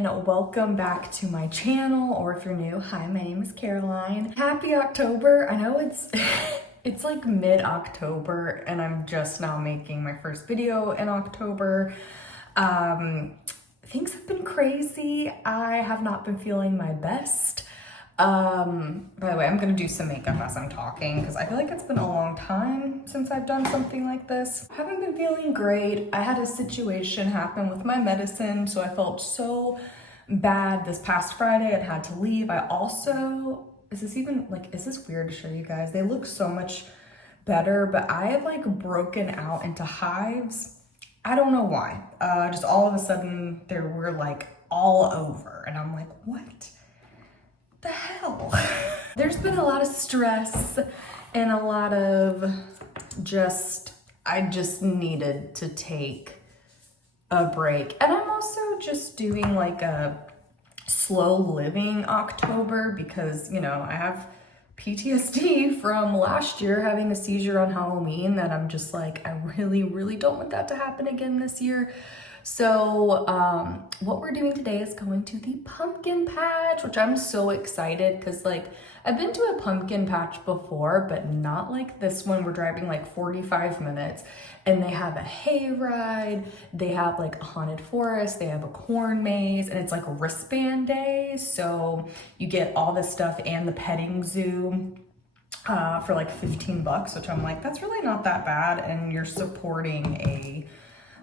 everyone, welcome back to my channel, or if you're new, hi, my name is Caroline. Happy October. I know it's it's like mid-October and I'm just now making my first video in October. Things have been crazy. I have not been feeling my best. By the way, I'm gonna do some makeup as I'm talking because I feel like it's been a long time since I've done something like this. I haven't been feeling great. I had a situation happen with my medicine, so I felt so bad this past Friday. I'd had to leave. I also, is this weird to show you guys? They look so much better, but I have like broken out into hives. I don't know why. Just all of a sudden they were like all over and I'm like, what the hell? There's been a lot of stress and a lot of I just needed to take a break. And I'm also just doing like a slow living October because, you know, I have PTSD from last year having a seizure on Halloween that I'm just like, I really, really don't want that to happen again this year. So what we're doing today is going to the pumpkin patch, which I'm so excited because like I've been to a pumpkin patch before, but not like this one. We're driving like 45 minutes and they have a hayride, they have like a haunted forest, they have a corn maze, and it's like wristband day. So you get all this stuff and the petting zoo for like 15 bucks, which I'm like, that's really not that bad. And you're supporting a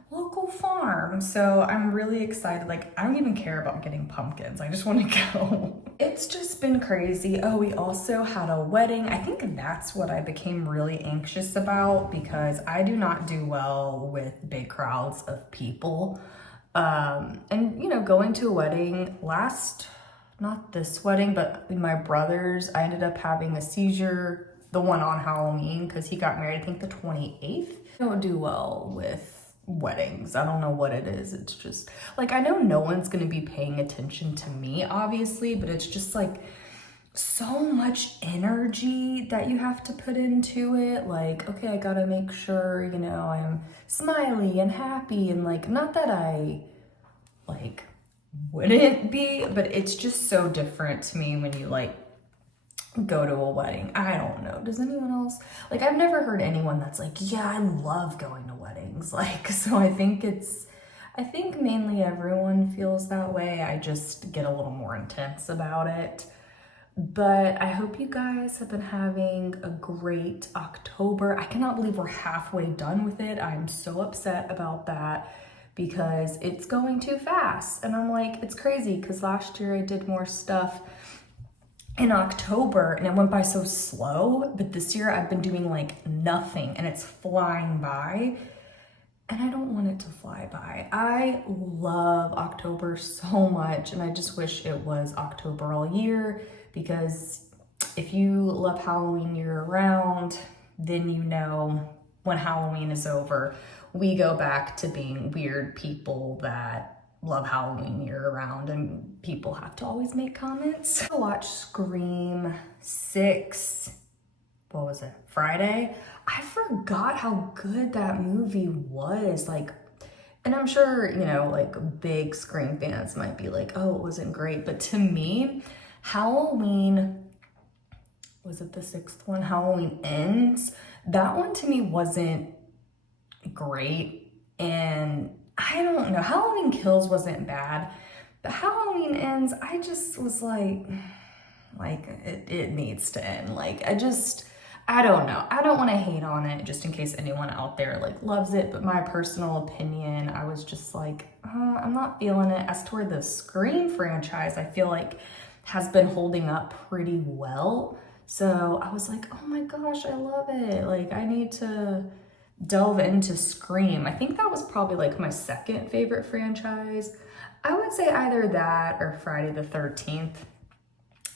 local farm. So I'm really excited. Like, I don't even care about getting pumpkins. I just want to go. It's just been crazy. Oh, we also had a wedding. I think that's what I became really anxious about because I do not do well with big crowds of people. And you know, going to a wedding not this wedding, but my brother's, I ended up having a seizure, the one on Halloween, because he got married, I think the 28th. I don't do well with weddings. I don't know what it is. It's just like, I know no one's going to be paying attention to me, obviously, but it's just like so much energy that you have to put into it. Like, okay, I got to make sure, you know, I'm smiley and happy, and like, not that I like wouldn't be, but it's just so different to me when you like go to a wedding. I don't know. Does anyone else? Like, I've never heard anyone that's like, yeah, I love going to weddings. Like, so I think mainly everyone feels that way. I just get a little more intense about it. But I hope you guys have been having a great October. I cannot believe we're halfway done with it. I'm so upset about that because it's going too fast. And I'm like, it's crazy because last year I did more stuff in October and it went by so slow, but this year I've been doing like nothing and it's flying by and I don't want it to fly by. I love October so much and I just wish it was October all year, because if you love Halloween year round, then you know when Halloween is over, we go back to being weird people that love Halloween year round, and people have to always make comments. I watched Scream 6, what was it, Friday? I forgot how good that movie was. Like, and I'm sure, you know, like big Scream fans might be like, oh, it wasn't great. But to me, Halloween, was it the 6th one? Halloween Ends. That one to me wasn't great. And I don't know, Halloween Kills wasn't bad, but Halloween Ends, I just was like it needs to end. Like, I don't know. I don't want to hate on it just in case anyone out there like loves it, but my personal opinion, I was just like, I'm not feeling it. As toward the Scream franchise, I feel like has been holding up pretty well. So I was like, oh my gosh, I love it. Like, I need to delve into Scream. I think that was probably like my second favorite franchise. I would say either that or Friday the 13th.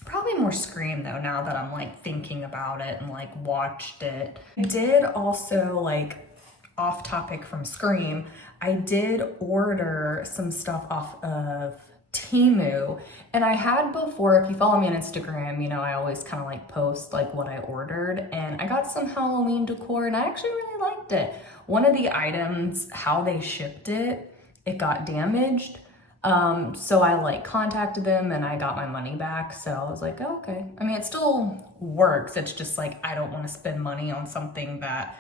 Probably more Scream though, now that I'm like thinking about it and like watched it. I did also, like, off topic from Scream, I did order some stuff off of Temu, and I had before, if you follow me on Instagram, you know, I always kind of like post like what I ordered, and I got some Halloween decor and I actually really liked it. One of the items, how they shipped it, it got damaged. So I like contacted them and I got my money back. So I was like, oh, okay. I mean, it still works. It's just like, I don't want to spend money on something that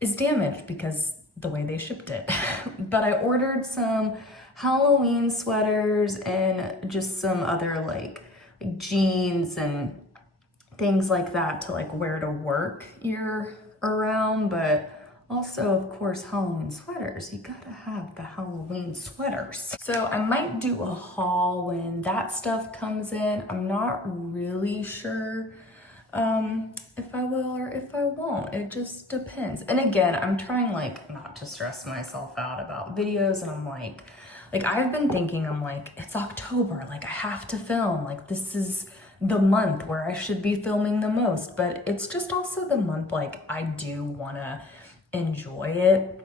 is damaged because the way they shipped it. But I ordered some Halloween sweaters and just some other like jeans and things like that to like wear to work year around, but also of course Halloween sweaters. You gotta have the Halloween sweaters. So I might do a haul when that stuff comes in. I'm not really sure if I will or if I won't. It just depends. And again, I'm trying like not to stress myself out about videos, and I'm like I've been thinking, I'm like, it's October, like I have to film, like this is the month where I should be filming the most, but it's just also the month like I do wanna enjoy it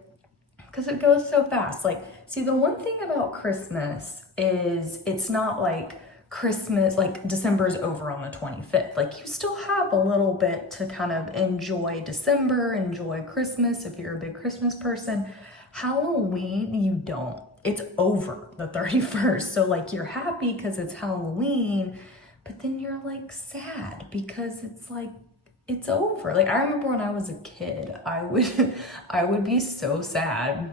because it goes so fast. Like, see, the one thing about Christmas is it's not like Christmas, like December's over on the 25th. Like you still have a little bit to kind of enjoy December, enjoy Christmas if you're a big Christmas person. Halloween, you don't. It's over the 31st. So like you're happy because it's Halloween, but then you're like sad because it's like, it's over. Like I remember when I was a kid, I would be so sad.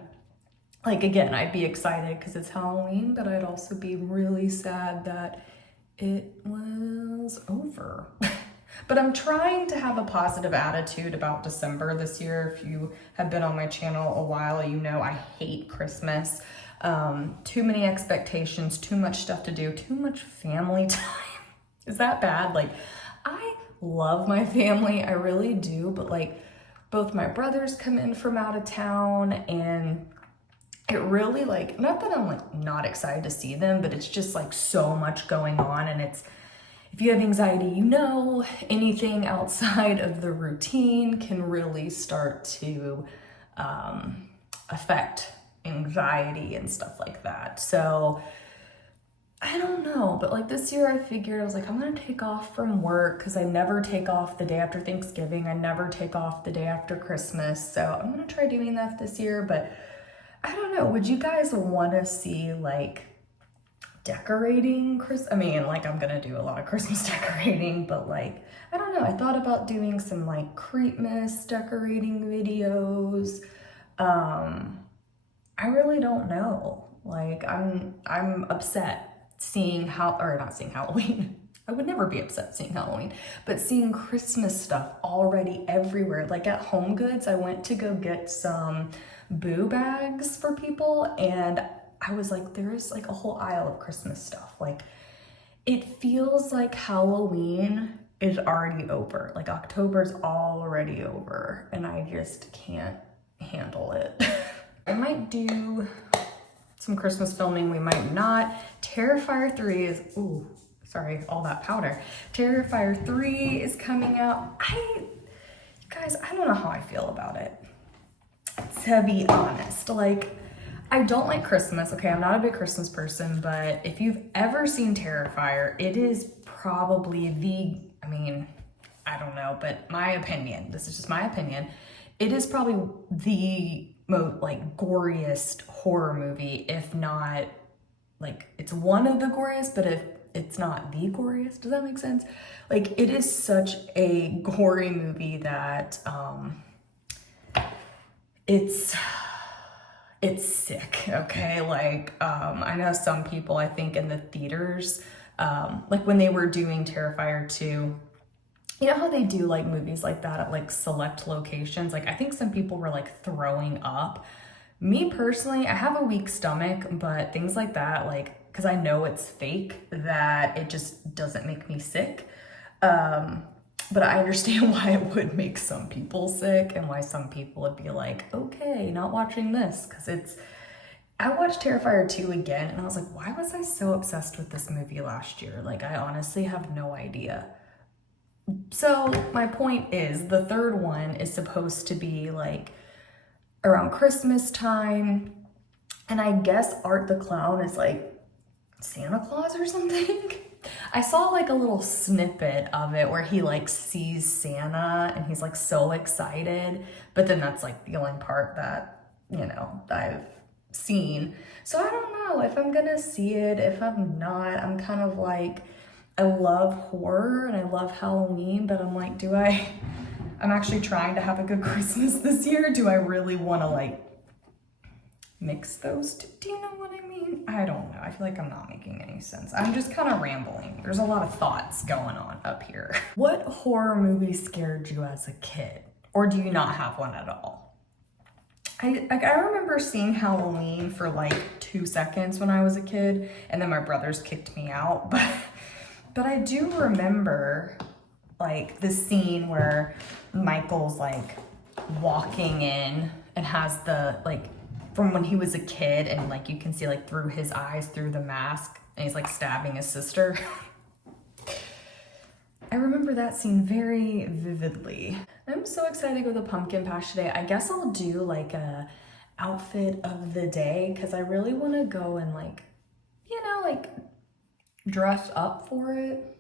Like again, I'd be excited because it's Halloween, but I'd also be really sad that it was over. But I'm trying to have a positive attitude about December this year. If you have been on my channel a while, you know I hate Christmas. Too many expectations, too much stuff to do, too much family time. Is that bad? Like, I love my family, I really do, but like both my brothers come in from out of town, and it really like, not that I'm like not excited to see them, but it's just like so much going on. And it's, if you have anxiety, you know, anything outside of the routine can really start to affect anxiety and stuff like that. So I don't know, but like this year I figured, I was like, I'm gonna take off from work because I never take off the day after Thanksgiving. I never take off the day after Christmas. So I'm gonna try doing that this year, but I don't know. Would you guys want to see like decorating I mean, like I'm gonna do a lot of Christmas decorating, but like, I don't know. I thought about doing some like Creepmas decorating videos. I really don't know. Like I'm upset seeing not seeing Halloween. I would never be upset seeing Halloween, but seeing Christmas stuff already everywhere. Like at Home Goods, I went to go get some boo bags for people, and I was like, there is like a whole aisle of Christmas stuff. Like it feels like Halloween is already over. Like October's already over, and I just can't handle it. I might do some Christmas filming, we might not. Terrifier 3 is, ooh, sorry, all that powder. Terrifier 3 is coming out. Guys, I don't know how I feel about it, to be honest. Like, I don't like Christmas. Okay, I'm not a big Christmas person, but if you've ever seen Terrifier, it is probably I mean, I don't know, but my opinion, this is just my opinion, it is probably the most like goriest horror movie, if not like it's one of the goriest, but if it's not the goriest, does that make sense? Like it is such a gory movie that it's sick, okay? Like I know some people, I think in the theaters, like when they were doing Terrifier 2, you know how they do like movies like that at like select locations? Like I think some people were like throwing up. Me personally, I have a weak stomach, but things like that, like, because I know it's fake, that it just doesn't make me sick. But I understand why it would make some people sick and why some people would be like, okay, not watching this, because I watched Terrifier 2 again and I was like, why was I so obsessed with this movie last year? Like, I honestly have no idea. So my point is, the third one is supposed to be like around Christmas time, and I guess Art the Clown is like Santa Claus or something. I saw like a little snippet of it where he like sees Santa and he's like so excited, but then that's like the only part that, you know, I've scene. So I don't know if I'm gonna see it, if I'm not. I'm kind of like, I love horror and I love Halloween, but I'm like, I'm actually trying to have a good Christmas this year. Do I really want to like mix those two? Do you know what I mean? I don't know. I feel like I'm not making any sense. I'm just kind of rambling. There's a lot of thoughts going on up here. What horror movie scared you as a kid? Or do you not have one at all? I remember seeing Halloween for like 2 seconds when I was a kid, and then my brothers kicked me out. But I do remember like the scene where Michael's like walking in and has the like from when he was a kid, and like you can see like through his eyes through the mask, and he's like stabbing his sister. I remember that scene very vividly. I'm so excited to go to the pumpkin patch today. I guess I'll do like a outfit of the day because I really want to go and like, you know, like dress up for it,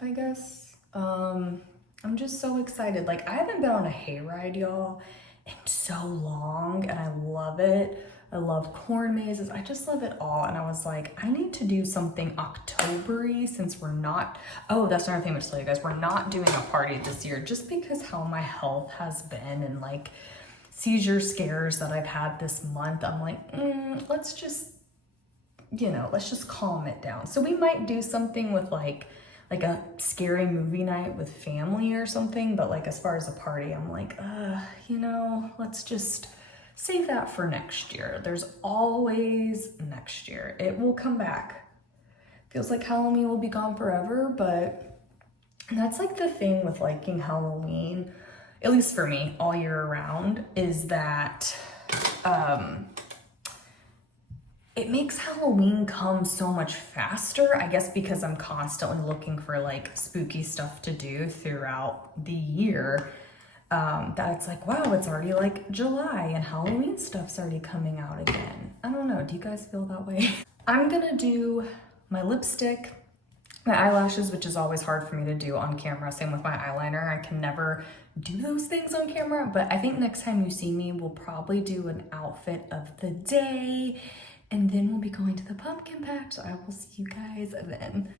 I guess. I'm just so excited. Like I haven't been on a hayride, y'all, in so long, and I love it. I love corn mazes. I just love it all. And I was like, I need to do something October-y since we're not, oh, that's another thing I want to tell you guys. We're not doing a party this year just because how my health has been and like seizure scares that I've had this month. I'm like, let's just, you know, let's just calm it down. So we might do something with like a scary movie night with family or something. But like as far as a party, I'm like, you know, let's just save that for next year. There's always next year. It will come back. Feels like Halloween will be gone forever, but that's like the thing with liking Halloween, at least for me, all year round, is that it makes Halloween come so much faster, I guess because I'm constantly looking for like spooky stuff to do throughout the year. That it's like, wow, it's already like July and Halloween stuff's already coming out again. I don't know, do you guys feel that way? I'm gonna do my lipstick, my eyelashes, which is always hard for me to do on camera. Same with my eyeliner. I can never do those things on camera, but I think next time you see me, we'll probably do an outfit of the day, and then we'll be going to the pumpkin patch. So I will see you guys then.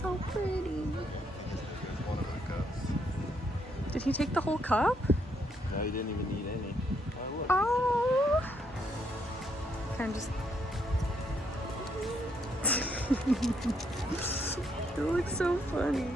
So pretty. One of the cups. Did he take the whole cup? No, he didn't even need any. Oh, look. Oh. Kind of just. It looks so funny.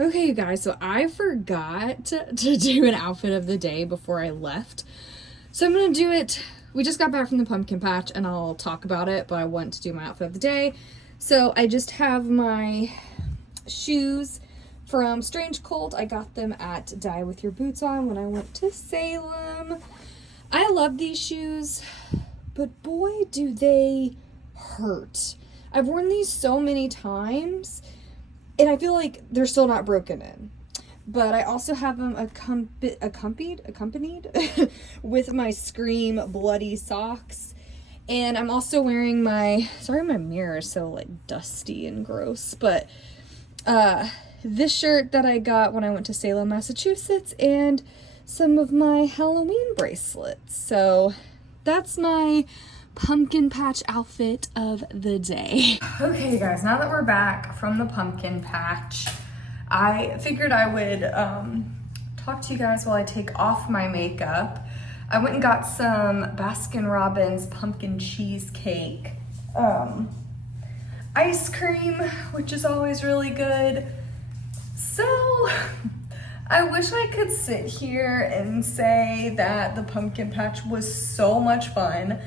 Okay, you guys, so I forgot to do an outfit of the day before I left. So I'm gonna do it. We just got back from the pumpkin patch and I'll talk about it, but I want to do my outfit of the day. So I just have my shoes from Strange Cult. I got them at Die With Your Boots On when I went to Salem. I love these shoes, but boy, do they hurt. I've worn these so many times, and I feel like they're still not broken in. But I also have them accompanied with my Scream bloody socks. And I'm also wearing my, sorry my mirror is so like dusty and gross, but this shirt that I got when I went to Salem, Massachusetts, and some of my Halloween bracelets. So that's my pumpkin patch outfit of the day. Okay guys, now that we're back from the pumpkin patch, I figured I would talk to you guys while I take off my makeup. I went and got some Baskin Robbins pumpkin cheesecake ice cream, which is always really good. So I wish I could sit here and say that the pumpkin patch was so much fun.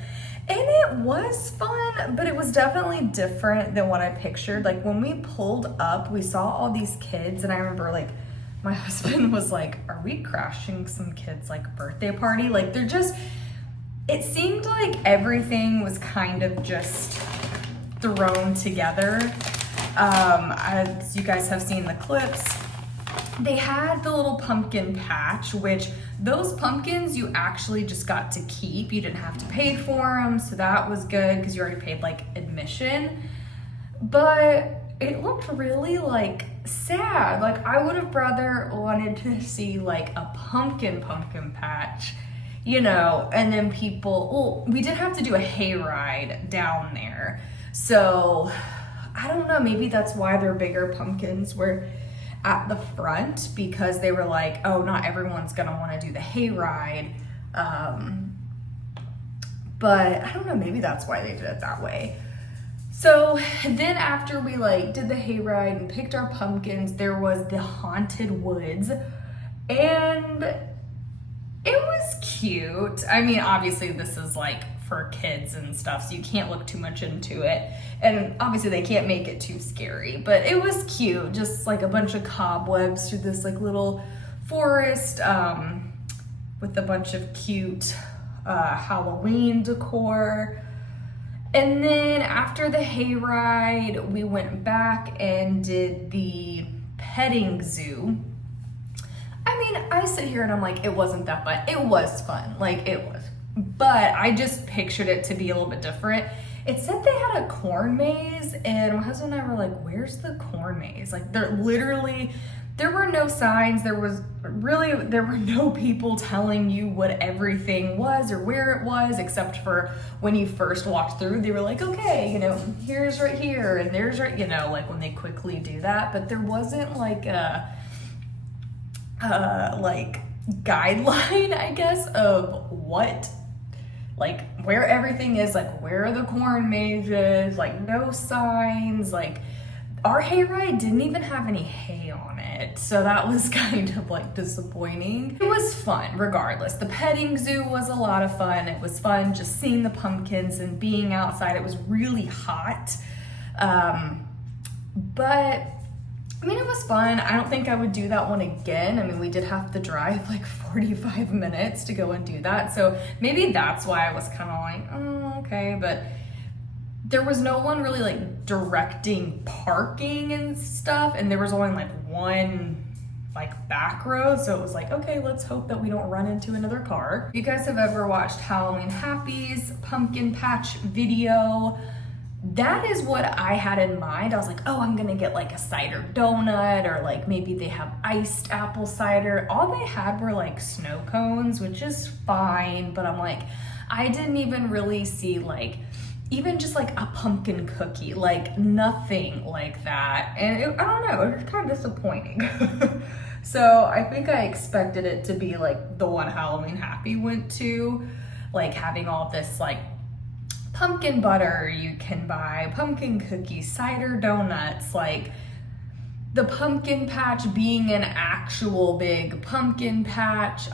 And it was fun, but it was definitely different than what I pictured. Like when we pulled up, we saw all these kids, and I remember like my husband was like, are we crashing some kids like birthday party? Like they're just, it seemed like everything was kind of just thrown together. As you guys have seen the clips, they had the little pumpkin patch, which those pumpkins you actually just got to keep. You didn't have to pay for them, so that was good because you already paid like admission. But it looked really like sad. Like I would have rather wanted to see like a pumpkin patch, you know, and then people, well, we did have to do a hayride down there. So I don't know, maybe that's why their bigger pumpkins were at the front, because they were like, oh, not everyone's gonna want to do the hayride. But I don't know, maybe that's why they did it that way. So then after we like did the hayride and picked our pumpkins, there was the haunted woods, and it was cute. I mean, obviously this is like for kids and stuff, so you can't look too much into it. And obviously they can't make it too scary, but it was cute. Just like a bunch of cobwebs through this like little forest with a bunch of cute Halloween decor. And then after the hayride, we went back and did the petting zoo. I mean, I sit here and I'm like, it wasn't that fun. It was fun, like it was. But I just pictured it to be a little bit different. It said they had a corn maze, and my husband and I were like, where's the corn maze? Like there were no signs. There were no people telling you what everything was or where it was, except for when you first walked through, they were like, okay, you know, here's right here and there's right, you know, like when they quickly do that. But there wasn't like a like guideline, I guess, of what, like where everything is, like where the corn maze is, like no signs. Like our hayride didn't even have any hay on it, so that was kind of like disappointing. It was fun regardless. The petting zoo was a lot of fun. It was fun just seeing the pumpkins and being outside. It was really hot, but I mean, it was fun. I don't think I would do that one again. I mean, we did have to drive like 45 minutes to go and do that. So maybe that's why I was kind of like, oh, okay. But there was no one really like directing parking and stuff. And there was only like one like back road. So it was like, okay, let's hope that we don't run into another car. If you guys have ever watched Halloween Happy's pumpkin patch video, that is what I had in mind. I was like, oh, I'm gonna get like a cider donut, or like maybe they have iced apple cider. All they had were like snow cones, which is fine, but I'm like, I didn't even really see like even just like a pumpkin cookie, like nothing like that. And I don't know, it was kind of disappointing. So I think I expected it to be like the one Halloween Happy went to, like having all this like pumpkin butter you can buy, pumpkin cookies, cider donuts, like the pumpkin patch being an actual big pumpkin patch.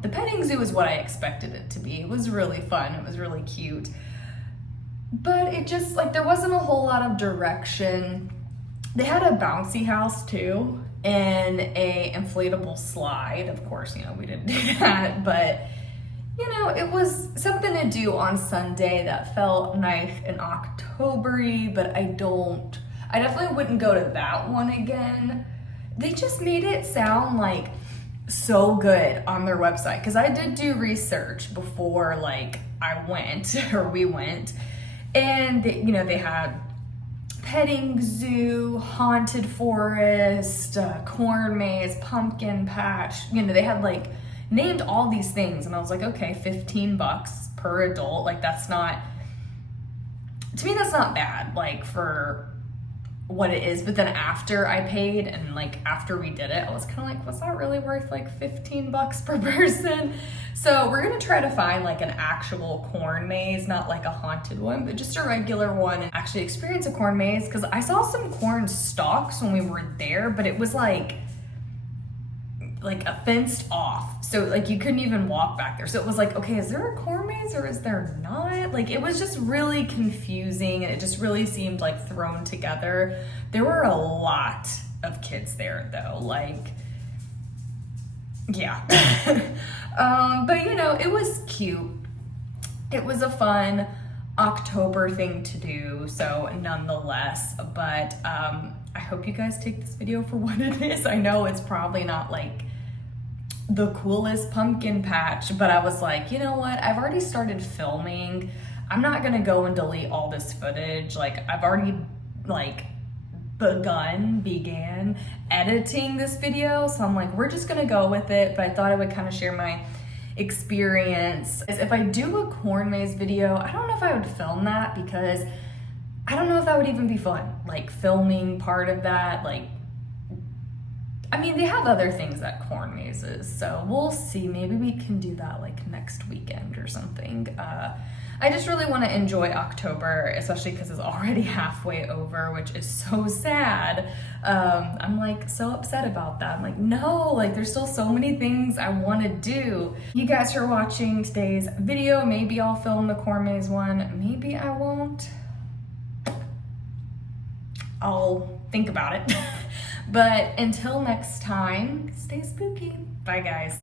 The petting zoo is what I expected it to be. It was really fun. It was really cute. But it just, like, there wasn't a whole lot of direction. They had a bouncy house too, and a inflatable slide. Of course, you know, we didn't do that, but you know, it was something to do on Sunday that felt nice and October-y, but I definitely wouldn't go to that one again. They just made it sound like so good on their website, because I did do research before like I went or we went, and they, you know, they had petting zoo, haunted forest, corn maze, pumpkin patch, you know, they had like named all these things, and I was like, okay, $15 per adult, like that's not, to me that's not bad, like for what it is. But then after I paid and like after we did it, I was kind of like, was that really worth like 15 bucks per person? So we're gonna try to find like an actual corn maze, not like a haunted one, but just a regular one, and actually experience a corn maze, because I saw some corn stalks when we were there, but it was like a fenced off, so like you couldn't even walk back there. So it was like, okay, is there a corn maze or is there not? Like, it was just really confusing, and it just really seemed like thrown together. There were a lot of kids there though, like, yeah. But you know, it was cute. It was a fun October thing to do, so nonetheless. But I hope you guys take this video for what it is. I know it's probably not like the coolest pumpkin patch, but I was like, you know what? I've already started filming. I'm not gonna go and delete all this footage. Like, I've already like began editing this video, so I'm like, we're just gonna go with it. But I thought I would kind of share my experience. If I do a corn maze video, I don't know if I would film that, because I don't know if that would even be fun, like filming part of that. Like, I mean, they have other things at corn mazes, so we'll see. Maybe we can do that like next weekend or something. I just really want to enjoy October, especially because it's already halfway over, which is so sad. I'm like so upset about that. I'm like, no, like there's still so many things I want to do. You guys are watching today's video. Maybe I'll film the corn maze one. Maybe I won't. I'll think about it. But until next time, stay spooky. Bye, guys.